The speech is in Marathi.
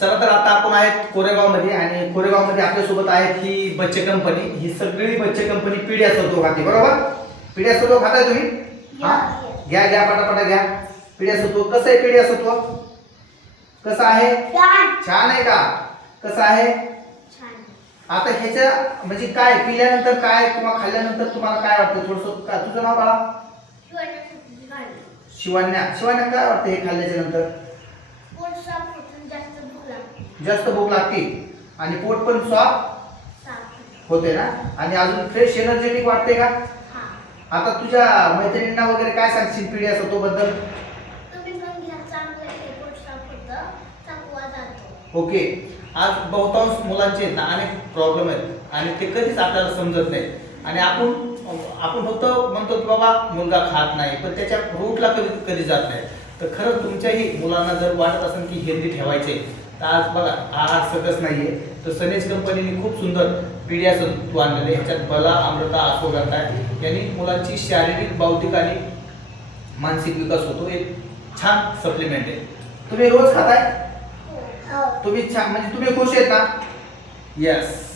चला तर आता आपण आहेत कोरेगाव मध्ये आणि कोरेगाव मध्ये आपल्या सोबत आहेत ही बच्चे कंपनी. ही सगळी बच्चे कंपनी पिढ्या सत्व खाते, बरोबर? पिढ्या सत्व खाताय तुम्ही? हा, घ्या घ्या पटापटा घ्या. पिढ्या सत्व कसं आहे? पिढ्या सत्व कसं आहे? छान आहे का? कसं आहे? आता ह्याच्या म्हणजे काय पिल्यानंतर काय किंवा खाल्ल्यानंतर तुम्हाला काय वाटतं? थोडस काय तुझं नाव बाळा? शिवान्या. शिवान्या काय वाटतं हे खाल्ल्याच्या नंतर? जास्त भूक लागते आणि पोट पण साफ होते ना, आणि अजून फ्रेश एनर्जेटिक वाटते का? आता तुझ्या मैत्रिणींना वगैरे काय सांगशील पिढ्या सत्व बद्दल? ओके. आज बहुतांश मुलांचे ना अनेक प्रॉब्लेम आहेत आणि ते कधीच आपल्याला समजत नाही आणि आपण फक्त म्हणतो की बाबा मुलगा खात नाही, पण त्याच्या रूटला कधी जात नाही. तर खरंच तुमच्याही मुलांना जर वाटत असेल की हेल्दी ठेवायचे, तर आज बघा आहार सकस नाहीये, तर सनेज कंपनीने खूप सुंदर पिढ्या सत्व आणलेले. ह्याच्यात बला, अमृता, अश्वगंधा यांनी मुलांची शारीरिक, बौद्धिक आणि मानसिक विकास होतो. एक छान सप्लिमेंट आहे. तुम्ही रोज खाताय? तुम्ही छान म्हणजे तुम्ही खुश आहेत ना? यस.